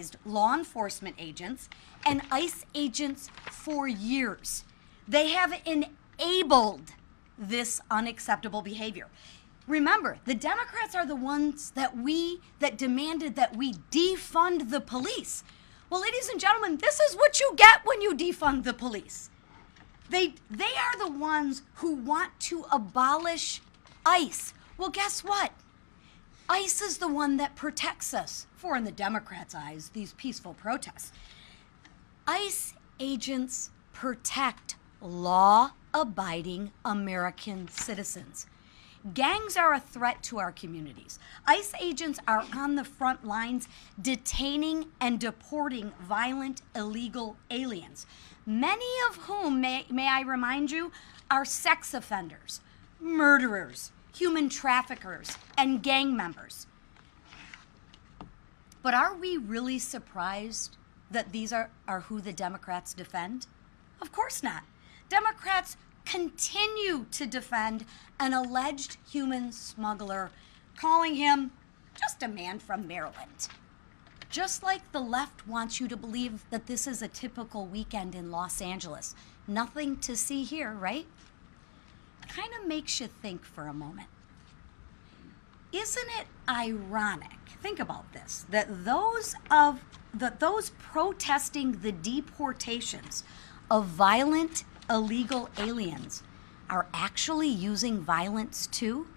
criminalized law enforcement agents and ICE agents for years. They have enabled this unacceptable behavior. Remember, the Democrats are the ones that demanded that we defund the police. Well, ladies and gentlemen, this is what you get when you defund the police. They are the ones who want to abolish ICE. Well, guess what? ICE is the one that protects us, for in the Democrats' eyes, these peaceful protests. ICE agents protect law-abiding American citizens. Gangs are a threat to our communities. ICE agents are on the front lines detaining and deporting violent, illegal aliens, many of whom, may I remind you, are sex offenders, murderers, human traffickers, and gang members. But are we really surprised that these are who the Democrats defend? Of course not. Democrats continue to defend an alleged human smuggler, calling him just a man from Maryland. Just like the left wants you to believe that this is a typical weekend in Los Angeles. Nothing to see here, right? Kind of makes you think for a moment. Isn't it ironic, think about this, that those protesting the deportations of violent, illegal aliens are actually using violence too?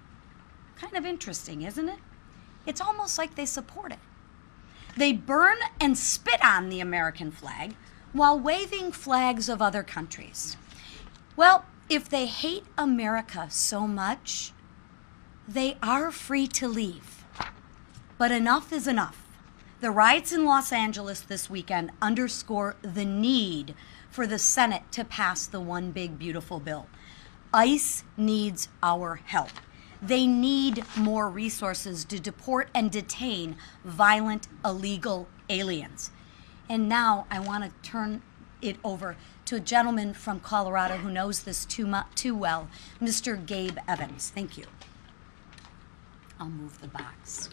Kind of interesting, isn't it? It's almost like they support it. They burn and spit on the American flag while waving flags of other countries. Well, if they hate America so much, they are free to leave. But enough is enough. The riots in Los Angeles this weekend underscore the need for the Senate to pass the One Big Beautiful Bill. ICE needs our help. They need more resources to deport and detain violent, illegal aliens. And now I want to turn it over to a gentleman from Colorado who knows this too well, Mr. Gabe Evans. Thank you. I'll move the box.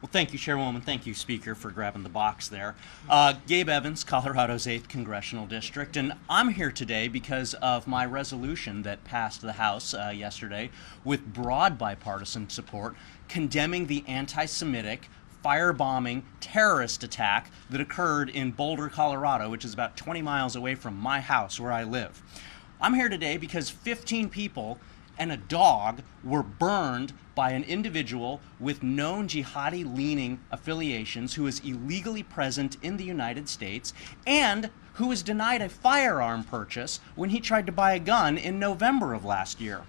Well, thank you, Chairwoman. Thank you, Speaker, for grabbing the box there. Gabe Evans, Colorado's 8th Congressional District, and I'm here today because of my resolution that passed the House yesterday with broad bipartisan support condemning the anti-Semitic, firebombing, terrorist attack that occurred in Boulder, Colorado, which is about 20 miles away from my house where I live. I'm here today because 15 people and a dog were burned by an individual with known jihadi-leaning affiliations who is illegally present in the United States and who was denied a firearm purchase when he tried to buy a gun in November of last year.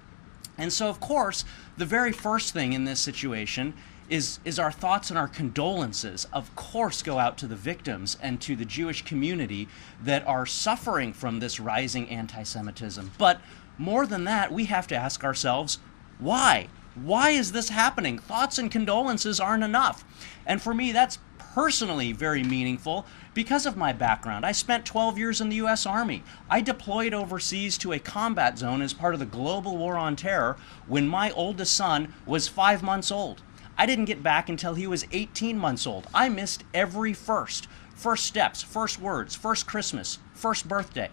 And so, of course, the very first thing in this situation is our thoughts and our condolences, of course, go out to the victims and to the Jewish community that are suffering from this rising anti-Semitism. But more than that, we have to ask ourselves, why? Why is this happening? Thoughts and condolences aren't enough. And for me, that's personally very meaningful because of my background. I spent 12 years in the U.S. Army. I deployed overseas to a combat zone as part of the global war on terror when my oldest son was 5 months old. I didn't get back until he was 18 months old. I missed every first steps, first words, first Christmas, first birthday.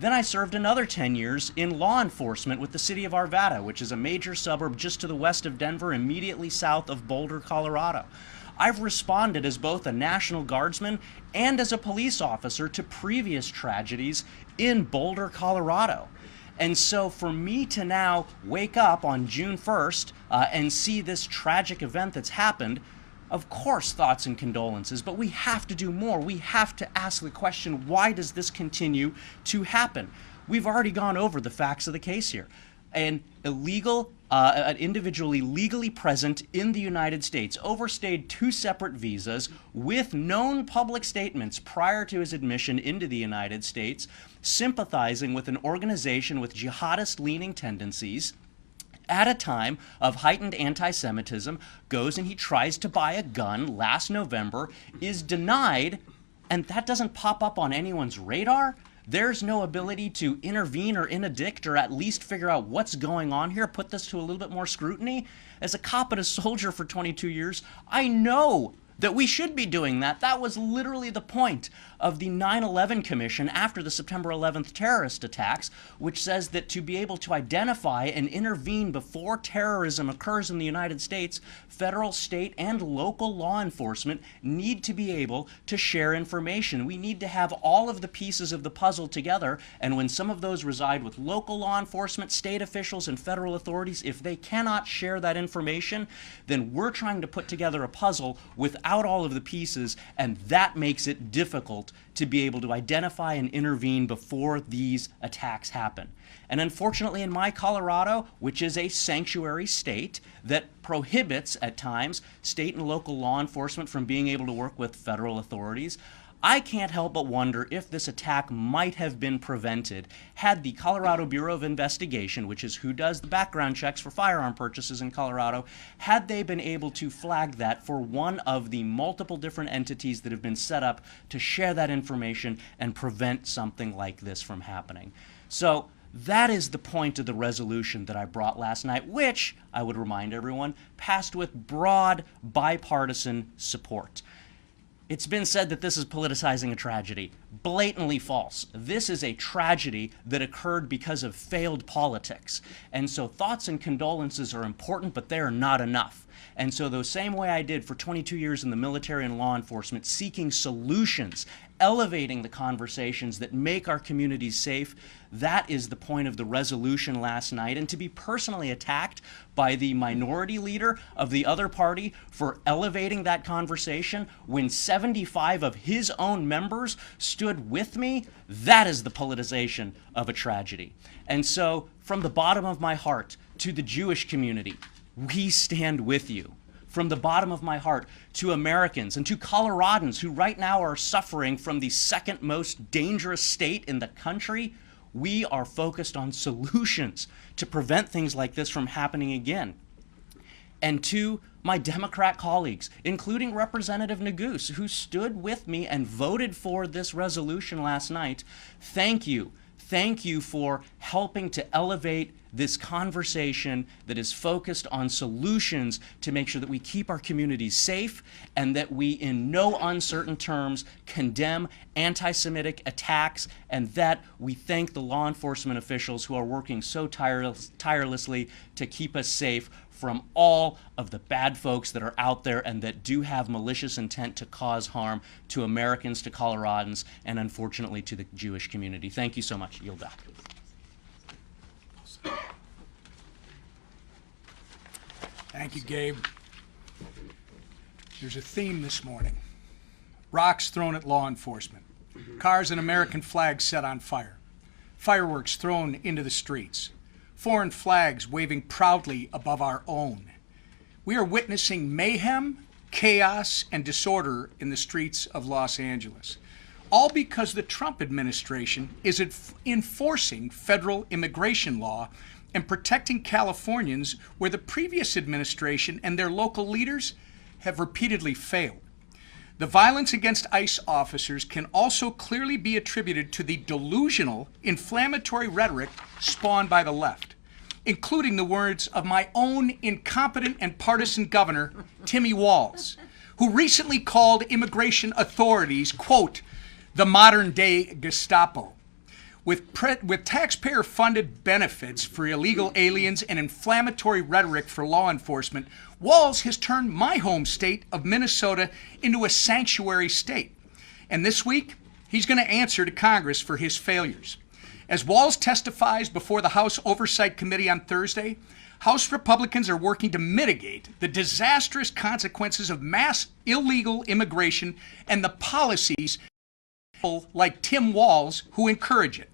Then I served another 10 years in law enforcement with the city of Arvada, which is a major suburb just to the west of Denver, immediately south of Boulder, Colorado. I've responded as both a National Guardsman and as a police officer to previous tragedies in Boulder, Colorado. And so for me to now wake up on June 1st and see this tragic event that's happened, of course, thoughts and condolences, but we have to do more. We have to ask the question, why does this continue to happen? We've already gone over the facts of the case here. An individual illegally present in the United States overstayed 2 separate visas with known public statements prior to his admission into the United States, sympathizing with an organization with jihadist-leaning tendencies, at a time of heightened anti-Semitism, goes and he tries to buy a gun last November, is denied, and that doesn't pop up on anyone's radar. There's no ability to intervene or interdict or at least figure out what's going on here, put this to a little bit more scrutiny. as a cop and a soldier for 22 years, I know that we should be doing that. That was literally the point of the 9/11 Commission after the September 11th terrorist attacks, which says that to be able to identify and intervene before terrorism occurs in the United States, federal, state, and local law enforcement need to be able to share information. We need to have all of the pieces of the puzzle together, and when some of those reside with local law enforcement, state officials, and federal authorities, if they cannot share that information, then we're trying to put together a puzzle without all of the pieces, and that makes it difficult to be able to identify and intervene before these attacks happen. And unfortunately, in my Colorado, which is a sanctuary state that prohibits at times state and local law enforcement from being able to work with federal authorities, I can't help but wonder if this attack might have been prevented had the Colorado Bureau of Investigation, which is who does the background checks for firearm purchases in Colorado, had they been able to flag that for one of the multiple different entities that have been set up to share that information and prevent something like this from happening. So that is the point of the resolution that I brought last night, which, I would remind everyone, passed with broad bipartisan support. It's been said that this is politicizing a tragedy. Blatantly false. This is a tragedy that occurred because of failed politics. And so thoughts and condolences are important, but they are not enough. And so the same way I did for 22 years in the military and law enforcement, seeking solutions, elevating the conversations that make our communities safe, that is the point of the resolution last night. And to be personally attacked by the minority leader of the other party for elevating that conversation when 75 of his own members stood with me, that is the politicization of a tragedy. And so from the bottom of my heart to the Jewish community, we stand with you. From the bottom of my heart to Americans and to Coloradans who right now are suffering from the second most dangerous state in the country, we are focused on solutions to prevent things like this from happening again. And to my Democrat colleagues, including Representative Neguse, who stood with me and voted for this resolution last night, thank you. Thank you for helping to elevate this conversation that is focused on solutions to make sure that we keep our communities safe and that we, in no uncertain terms, condemn anti-Semitic attacks, and that we thank the law enforcement officials who are working so tirelessly to keep us safe from all of the bad folks that are out there and that do have malicious intent to cause harm to Americans, to Coloradans, and unfortunately to the Jewish community. Thank you so much. Yield back. Thank you, Gabe. There's a theme this morning. Rocks thrown at law enforcement. Cars and American flags set on fire. Fireworks thrown into the streets. Foreign flags waving proudly above our own. We are witnessing mayhem, chaos, and disorder in the streets of Los Angeles. All because the Trump administration is enforcing federal immigration law and protecting Californians where the previous administration and their local leaders have repeatedly failed. The violence against ICE officers can also clearly be attributed to the delusional, inflammatory rhetoric spawned by the left, including the words of my own incompetent and partisan governor, Timmy Walz, who recently called immigration authorities, quote, the modern-day Gestapo. With taxpayer-funded benefits for illegal aliens and inflammatory rhetoric for law enforcement, Walz has turned my home state of Minnesota into a sanctuary state. And this week, he's going to answer to Congress for his failures. As Walz testifies before the House Oversight Committee on Thursday, House Republicans are working to mitigate the disastrous consequences of mass illegal immigration and the policies like Tim Walz who encourage it.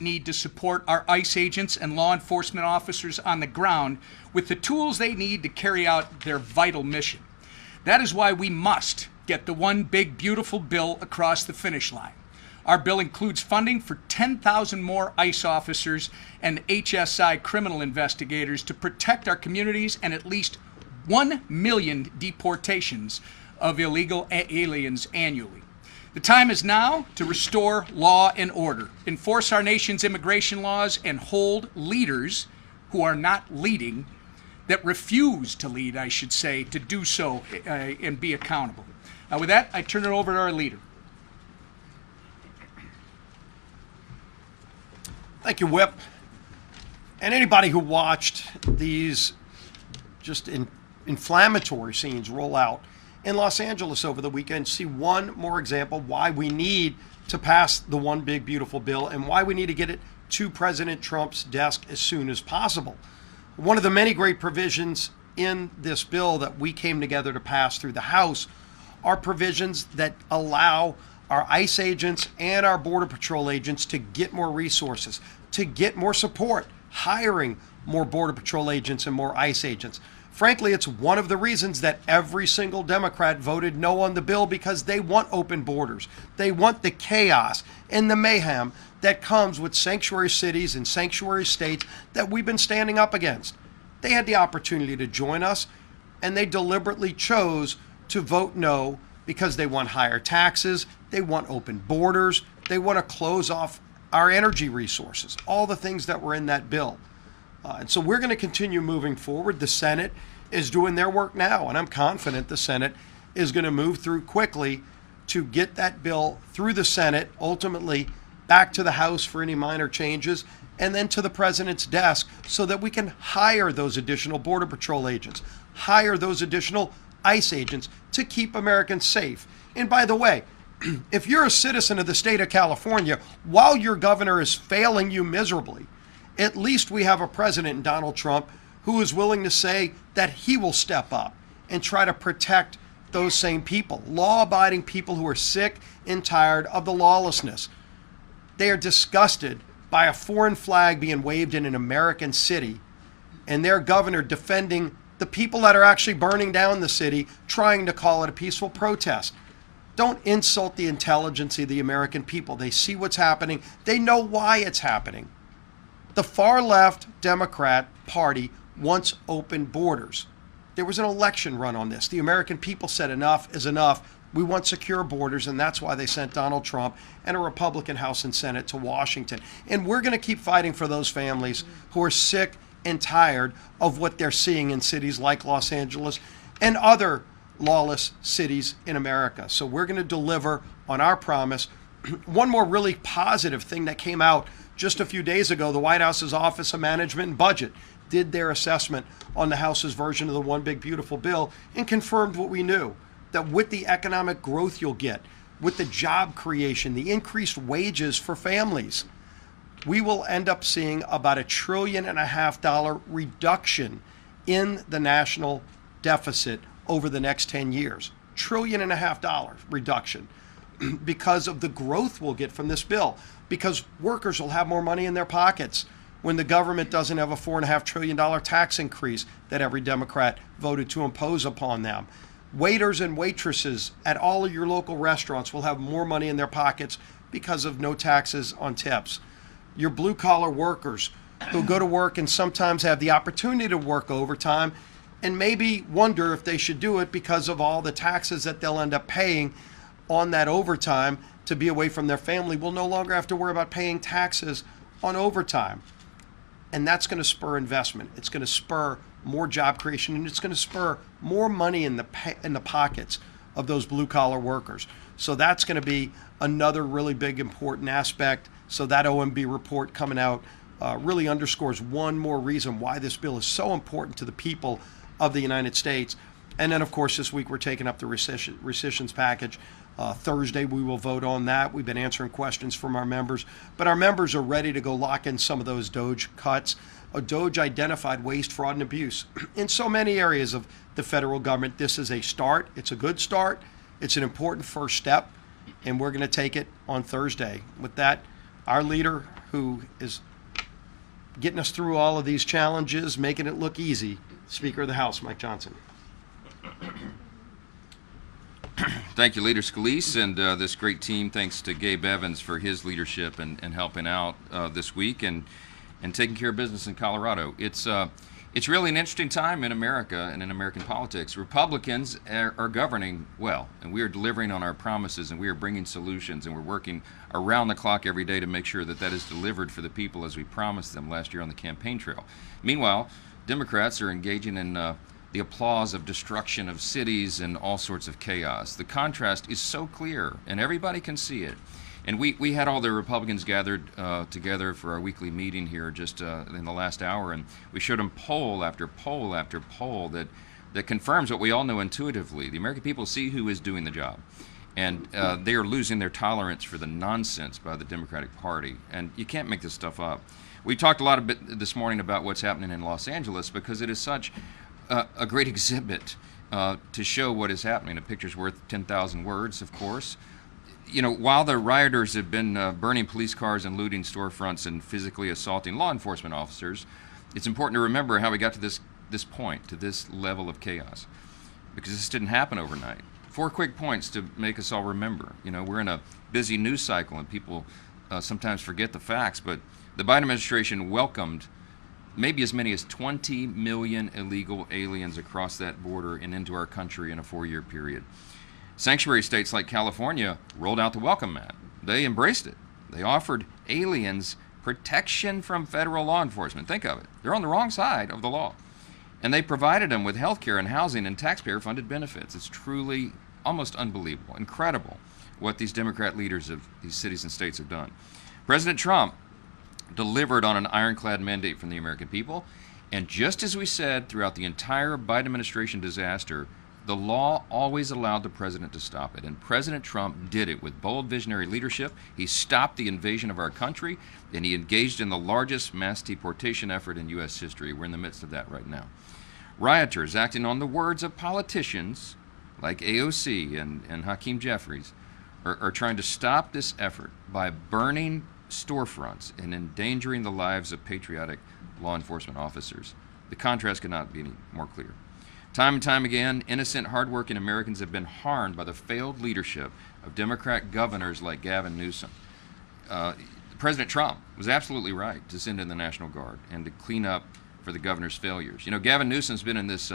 Need to support our ICE agents and law enforcement officers on the ground with the tools they need to carry out their vital mission. That is why we must get the one big beautiful bill across the finish line. Our bill includes funding for 10,000 more ICE officers and HSI criminal investigators to protect our communities and at least 1 million deportations of illegal aliens annually. The time is now to restore law and order, enforce our nation's immigration laws, and hold leaders who are not leading, that refuse to lead, I should say, to do so and be accountable. With that, I turn it over to our leader. Thank you, Whip. And anybody who watched these just inflammatory scenes roll out in Los Angeles over the weekend see one more example why we need to pass the One Big Beautiful Bill and why we need to get it to President Trump's desk as soon as possible. One of the many great provisions in this bill that we came together to pass through the House are provisions that allow our ICE agents and our Border Patrol agents to get more resources, to get more support, hiring more Border Patrol agents and more ICE agents. Frankly, it's one of the reasons that every single Democrat voted no on the bill, because they want open borders. They want the chaos and the mayhem that comes with sanctuary cities and sanctuary states that we've been standing up against. They had the opportunity to join us, and they deliberately chose to vote no because they want higher taxes, they want open borders, they want to close off our energy resources, all the things that were in that bill. And so we're going to continue moving forward. The Senate is doing their work now, and I'm confident the Senate is going to move through quickly to get that bill through the Senate, ultimately back to the House for any minor changes, and then to the President's desk so that we can hire those additional Border Patrol agents, hire those additional ICE agents to keep Americans safe. And by the way, if you're a citizen of the state of California, while your governor is failing you miserably, at least we have a president, Donald Trump, who is willing to say that he will step up and try to protect those same people, law-abiding people who are sick and tired of the lawlessness. They are disgusted by a foreign flag being waved in an American city and their governor defending the people that are actually burning down the city, trying to call it a peaceful protest. Don't insult the intelligence of the American people. They see what's happening. They know why it's happening. The far left Democrat Party wants open borders. There was an election run on this. The American people said enough is enough. We want secure borders, and that's why they sent Donald Trump and a Republican House and Senate to Washington. And we're going to keep fighting for those families who are sick and tired of what they're seeing in cities like Los Angeles and other lawless cities in America. So we're going to deliver on our promise. One more really positive thing that came out just a few days ago, the White House's Office of Management and Budget did their assessment on the House's version of the One Big Beautiful Bill and confirmed what we knew, that with the economic growth you'll get, with the job creation, the increased wages for families, we will end up seeing about $1.5 trillion reduction in the national deficit over the next 10 years. $1.5 trillion reduction because of the growth we'll get from this bill, because workers will have more money in their pockets when the government doesn't have a $4.5 trillion tax increase that every Democrat voted to impose upon them. Waiters and waitresses at all of your local restaurants will have more money in their pockets because of no taxes on tips. Your blue-collar workers who go to work and sometimes have the opportunity to work overtime and maybe wonder if they should do it because of all the taxes that they'll end up paying on that overtime to be away from their family, will no longer have to worry about paying taxes on overtime. And that's going to spur investment. It's going to spur more job creation, and it's going to spur more money in the pockets of those blue-collar workers. So that's going to be another really big, important aspect. So that OMB report coming out really underscores one more reason why this bill is so important to the people of the United States. And then, of course, this week we're taking up the rescissions package. Thursday we will vote on that. We've been answering questions from our members, but our members are ready to go lock in some of those DOGE cuts. DOGE identified waste, fraud, and abuse in so many areas of the federal government. This is a start. It's a good start. It's an important first step, and we're going to take it on Thursday. With that, our leader, who is getting us through all of these challenges, making it look easy, Speaker of the House, Mike Johnson. Thank you, Leader Scalise, and this great team. Thanks to Gabe Evans for his leadership and helping out this week and taking care of business in Colorado. It's It's really an interesting time in America and in American politics. Republicans are governing well, and we are delivering on our promises, and we are bringing solutions, and we're working around the clock every day to make sure that that is delivered for the people as we promised them last year on the campaign trail. Meanwhile, Democrats are engaging in the applause of destruction of cities and all sorts of chaos. The contrast is so clear, and everybody can see it. And we had all the Republicans gathered together for our weekly meeting here just in the last hour, and we showed them poll after poll after poll that confirms what we all know intuitively. The American people see who is doing the job, and they are losing their tolerance for the nonsense by the Democratic Party, and you can't make this stuff up. We talked a lot this morning about what's happening in Los Angeles because it is such a great exhibit to show what is happening. A picture's worth 10,000 words, of course. You know, while the rioters have been burning police cars and looting storefronts and physically assaulting law enforcement officers, it's important to remember how we got to this point, to this level of chaos, because this didn't happen overnight. 4 quick points to make us all remember. You know, we're in a busy news cycle, and people sometimes forget the facts, but the Biden administration welcomed maybe as many as 20 million illegal aliens across that border and into our country in a 4-year period. Sanctuary states like California rolled out the welcome mat. They embraced it. They offered aliens protection from federal law enforcement. Think of it. They're on the wrong side of the law. And they provided them with health care and housing and taxpayer-funded benefits. It's truly almost unbelievable, incredible what these Democrat leaders of these cities and states have done. President Trump delivered on an ironclad mandate from the American people. And just as we said throughout the entire Biden administration disaster, the law always allowed the president to stop it, and President Trump did it with bold visionary leadership. He stopped the invasion of our country, and he engaged in the largest mass deportation effort in U.S. history. We're in the midst of that right now. Rioters, acting on the words of politicians like AOC and Hakeem Jeffries, are trying to stop this effort by burning storefronts and endangering the lives of patriotic law enforcement officers. The contrast could not be any more clear. Time and time again, innocent, hardworking Americans have been harmed by the failed leadership of Democrat governors like Gavin Newsom. President Trump was absolutely right to send in the National Guard and to clean up for the governor's failures. You know, Gavin Newsom's been in this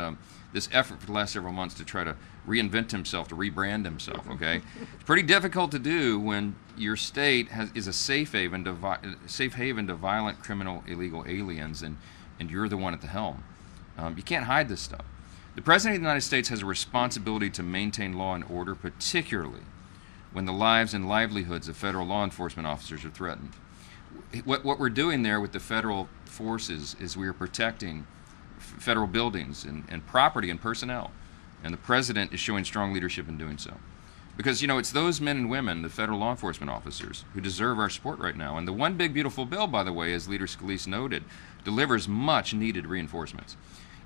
effort for the last several months to try to reinvent himself, to rebrand himself, okay? It's pretty difficult to do when your state is a safe haven to violent, criminal, illegal aliens, and you're the one at the helm. You can't hide this stuff. The President of the United States has a responsibility to maintain law and order, particularly when the lives and livelihoods of federal law enforcement officers are threatened. What we're doing there with the federal forces is we are protecting federal buildings and property and personnel, and the President is showing strong leadership in doing so. Because, you know, it's those men and women, the federal law enforcement officers, who deserve our support right now. And the One Big Beautiful Bill, by the way, as Leader Scalise noted, delivers much needed reinforcements.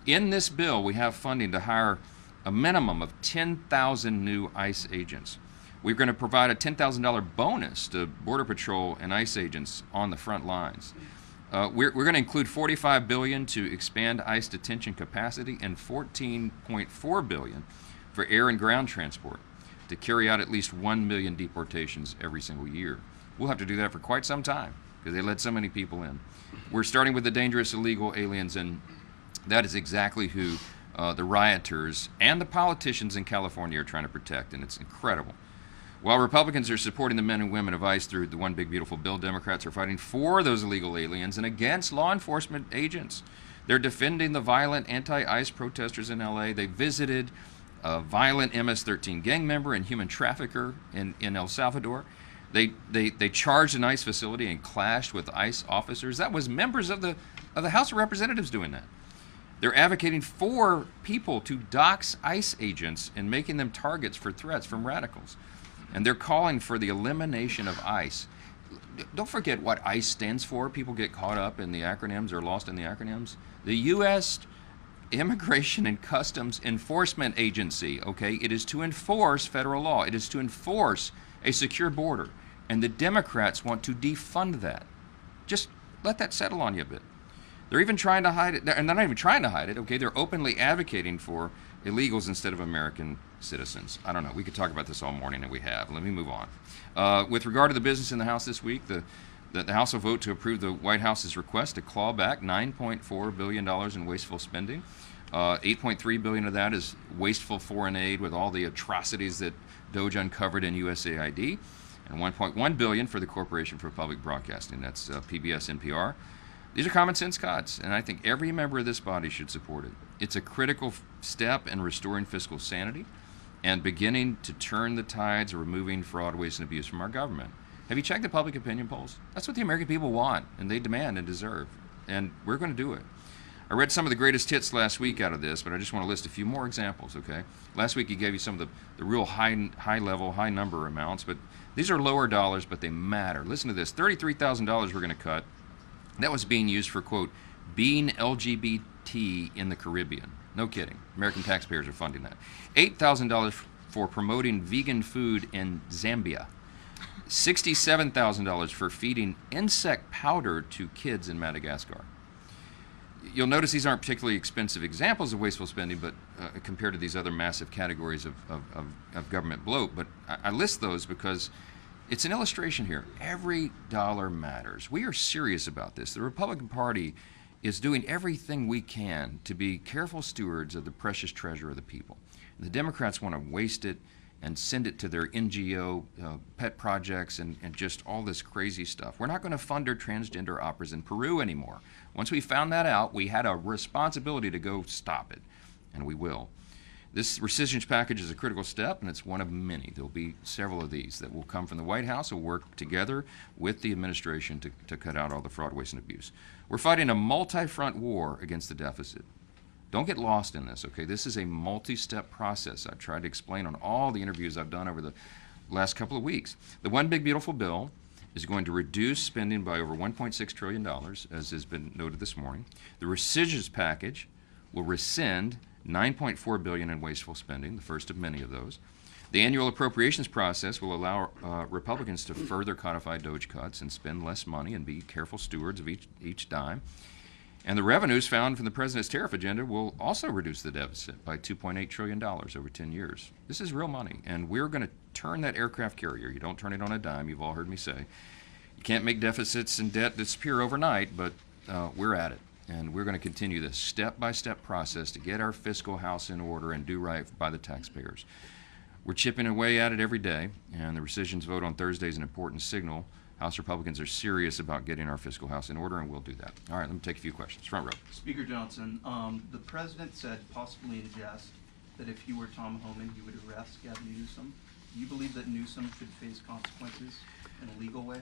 In this bill, we have funding to hire a minimum of 10,000 new ICE agents. We're going to provide a $10,000 bonus to Border Patrol and ICE agents on the front lines. We're going to include $45 billion to expand ICE detention capacity and $14.4 billion for air and ground transport to carry out at least 1 million deportations every single year. We'll have to do that for quite some time because they let so many people in. We're starting with the dangerous illegal aliens, and that is exactly who the rioters and the politicians in California are trying to protect, and it's incredible. While Republicans are supporting the men and women of ICE through the One Big Beautiful Bill, Democrats are fighting for those illegal aliens and against law enforcement agents. They're defending the violent anti-ICE protesters in LA. They visited a violent MS-13 gang member and human trafficker in El Salvador. They charged an ICE facility and clashed with ICE officers. That was members of the House of Representatives doing that. They're advocating for people to dox ICE agents and making them targets for threats from radicals. And they're calling for the elimination of ICE. Don't forget what ICE stands for. People get caught up in the acronyms or lost in the acronyms. The U.S. Immigration and Customs Enforcement Agency, okay? It is to enforce federal law. It is to enforce a secure border. And the Democrats want to defund that. Just let that settle on you a bit. They're even trying to hide it, and they're not even trying to hide it, okay? They're openly advocating for illegals instead of American citizens. I don't know. We could talk about this all morning, and we have. Let me move on. With regard to the business in the House this week, the The House will vote to approve the White House's request to claw back $9.4 billion in wasteful spending. $8.3 billion of that is wasteful foreign aid with all the atrocities that DOJ uncovered in USAID, and $1.1 billion for the Corporation for Public Broadcasting. That's PBS, NPR. These are common sense cuts, and I think every member of this body should support it. It's a critical step in restoring fiscal sanity and beginning to turn the tides of removing fraud, waste, and abuse from our government. Have you checked the public opinion polls? That's what the American people want, and they demand and deserve, and we're going to do it. I read some of the greatest hits last week out of this, but I just want to list a few more examples, okay? Last week he gave you some of the real high level, high number amounts, but these are lower dollars, but they matter. Listen to this, $33,000 we're going to cut. That was being used for, quote, being LGBT in the Caribbean. No kidding. American taxpayers are funding that. $8,000 for promoting vegan food in Zambia. $67,000 for feeding insect powder to kids in Madagascar. You'll notice these aren't particularly expensive examples of wasteful spending, but compared to these other massive categories of government bloat. But I list those because it's an illustration here. Every dollar matters. We are serious about this. The Republican Party is doing everything we can to be careful stewards of the precious treasure of the people. The Democrats want to waste it and send it to their NGO pet projects and just all this crazy stuff. We're not going to fund our transgender operas in Peru anymore. Once we found that out, we had a responsibility to go stop it, and we will. This rescission package is a critical step, and it's one of many. There'll be several of these that will come from the White House. We'll work together with the administration to cut out all the fraud, waste, and abuse. We're fighting a multi-front war against the deficit. Don't get lost in this, okay? This is a multi-step process. I've tried to explain on all the interviews I've done over the last couple of weeks. The One Big Beautiful Bill is going to reduce spending by over $1.6 trillion, as has been noted this morning. The rescission package will rescind $9.4 billion in wasteful spending, the first of many of those. The annual appropriations process will allow Republicans to further codify DOJ cuts and spend less money and be careful stewards of each dime. And the revenues found from the president's tariff agenda will also reduce the deficit by $2.8 trillion over 10 years. This is real money, and we're going to turn that aircraft carrier. You don't turn it on a dime, you've all heard me say. You can't make deficits and debt disappear overnight, but we're at it. And we're going to continue this step-by-step process to get our fiscal house in order and do right by the taxpayers. We're chipping away at it every day, and the rescissions vote on Thursday is an important signal. House Republicans are serious about getting our fiscal house in order, and we'll do that. All right, let me take a few questions. Front row. Speaker Johnson, the president said, possibly in jest, that if he were Tom Homan, he would arrest Gavin Newsom. Do you believe that Newsom should face consequences in a legal way?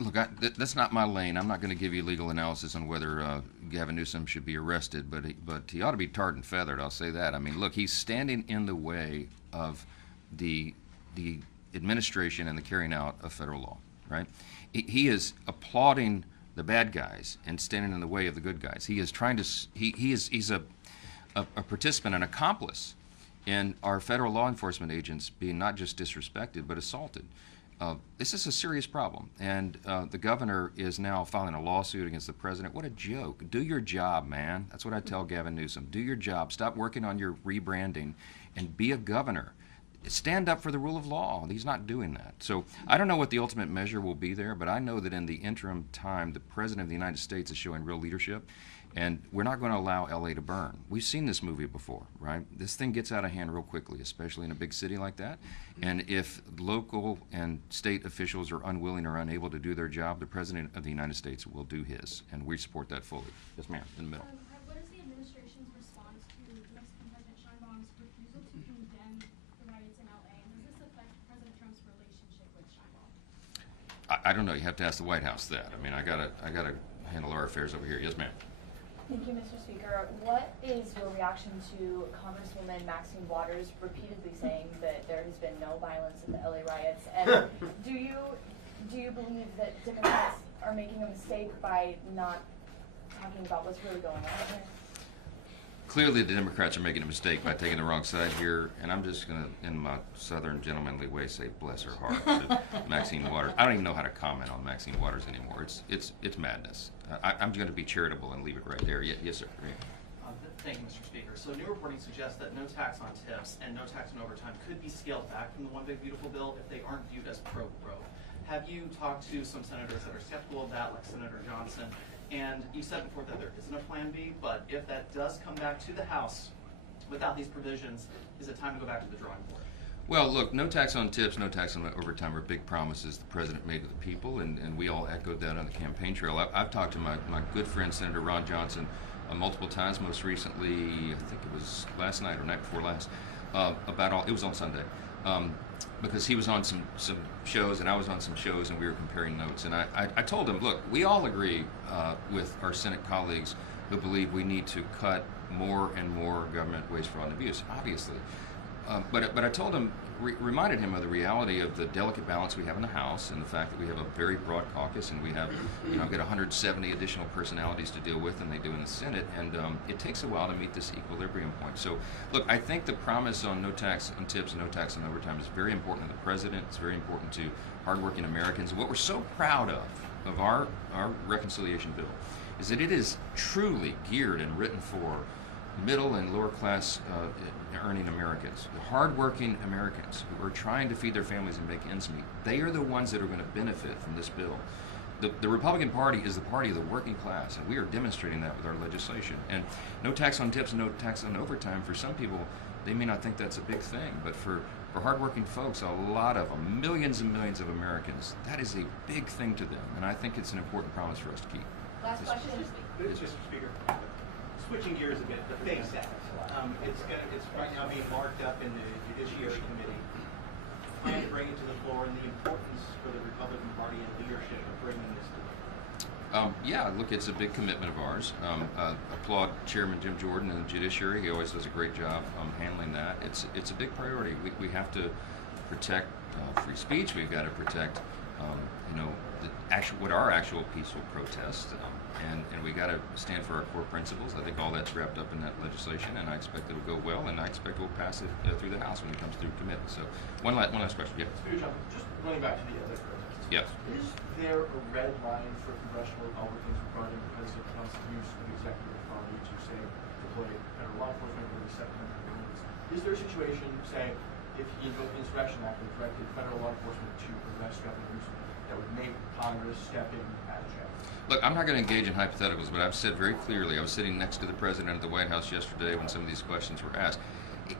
Look, that's not my lane. I'm not going to give you legal analysis on whether Gavin Newsom should be arrested, but he ought to be tarred and feathered, I'll say that. I mean, look, he's standing in the way of the administration and the carrying out of federal law, right? He is applauding the bad guys and standing in the way of the good guys. He is trying to, he's a participant, an accomplice in our federal law enforcement agents being not just disrespected, but assaulted. This is a serious problem, and the governor is now filing a lawsuit against the president. What a joke. Do your job, man. That's what I tell Gavin Newsom. Do your job. Stop working on your rebranding and be a governor. Stand up for the rule of law. He's not doing that. So I don't know what the ultimate measure will be there, but I know that in the interim time, the President of the United States is showing real leadership, and we're not going to allow LA to burn. We've seen this movie before, right? This thing gets out of hand real quickly, especially in a big city like that. And if local and state officials are unwilling or unable to do their job, the President of the United States will do his, and we support that fully. Yes, ma'am, in the middle. What is the administration's response to Mexican President Sheinbaum's refusal to condemn the riots in LA? And does this affect President Trump's relationship with Sheinbaum? I don't know. You have to ask the White House that. I mean, I gotta handle our affairs over here. Yes, ma'am. Thank you, Mr. Speaker. What is your reaction to Congresswoman Maxine Waters repeatedly saying that there has been no violence in the LA riots? And do you believe that Democrats are making a mistake by not talking about what's really going on here? Clearly, the Democrats are making a mistake by taking the wrong side here, and I'm just going to, in my southern gentlemanly way, say bless her heart to Maxine Waters. I don't even know how to comment on Maxine Waters anymore. It's madness. I'm going to be charitable and leave it right there. Yes, sir. Thank you, Mr. Speaker. So new reporting suggests that no tax on tips and no tax on overtime could be scaled back from the One Big Beautiful Bill if they aren't viewed as pro-growth. have you talked to some senators that are skeptical of that, like Senator Johnson? And you said before that there isn't a plan B, but if that does come back to the House without these provisions, is it time to go back to the drawing board? Well, look, no tax on tips, no tax on overtime are big promises the president made to the people, and we all echoed that on the campaign trail. I've talked to my good friend, Senator Ron Johnson, multiple times, most recently, I think it was last night or night before last, it was on Sunday, because he was on some shows and I was on some shows and we were comparing notes. And I told him, look, we all agree with our Senate colleagues who believe we need to cut more and more government waste, fraud, and abuse, obviously. But I told him, reminded him of the reality of the delicate balance we have in the House and the fact that we have a very broad caucus and we have, I've got 170 additional personalities to deal with than they do in the Senate, and it takes a while to meet this equilibrium point. So, look, I think the promise on no tax on tips and no tax on overtime is very important to the president. It's very important to hardworking Americans. What we're so proud of our reconciliation bill is that it is truly geared and written for middle and lower class earning Americans, hardworking Americans who are trying to feed their families and make ends meet. They are the ones that are going to benefit from this bill. The Republican Party is the party of the working class, and we are demonstrating that with our legislation. And no tax on tips and no tax on overtime, for some people, they may not think that's a big thing, but for hardworking folks, a lot of them, millions and millions of Americans, that is a big thing to them, and I think it's an important promise for us to keep. Last question. Mr. Speaker, switching gears a bit, the FACE Act. It's right now being marked up in the Judiciary Committee. Plan to bring it to the floor, and the importance for the Republican Party and leadership of bringing this to the floor. Yeah, look, it's a big commitment of ours. Applaud Chairman Jim Jordan and the Judiciary. He always does a great job handling that. It's a big priority. We have to protect free speech. We've got to protect, what are actual peaceful protests, and we got to stand for our core principles. I think all that's wrapped up in that legislation, and I expect it'll go well, and I expect we'll pass it through the House when it comes through committee. So, one last question. Yeah. Just going back to the other protests. Yes. Is there a red line for congressional Republicans regarding the president's use of executive authority to, say, deploy federal law enforcement or the Secretary of Defense? Is there a situation, say, if he invoked the Insurrection Act and directed federal law enforcement to arrest Governor Newsom, that would make Congress step in as check? Look, I'm not going to engage in hypotheticals, but I've said very clearly, I was sitting next to the president at the White House yesterday when some of these questions were asked.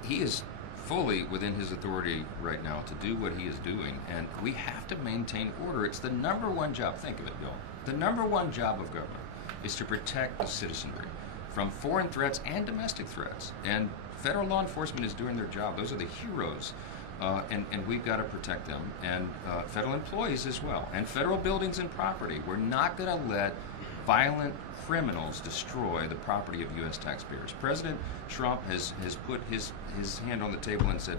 He is fully within his authority right now to do what he is doing, and we have to maintain order. It's the number one job, think of it, Bill, the number one job of government is to protect the citizenry from foreign threats and domestic threats, and federal law enforcement is doing their job. Those are the heroes, and we've got to protect them, and federal employees as well, and federal buildings and property. We're not going to let violent criminals destroy the property of U.S. taxpayers. President Trump has put his hand on the table and said,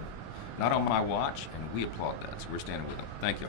not on my watch, and we applaud that, so we're standing with him. Thank you.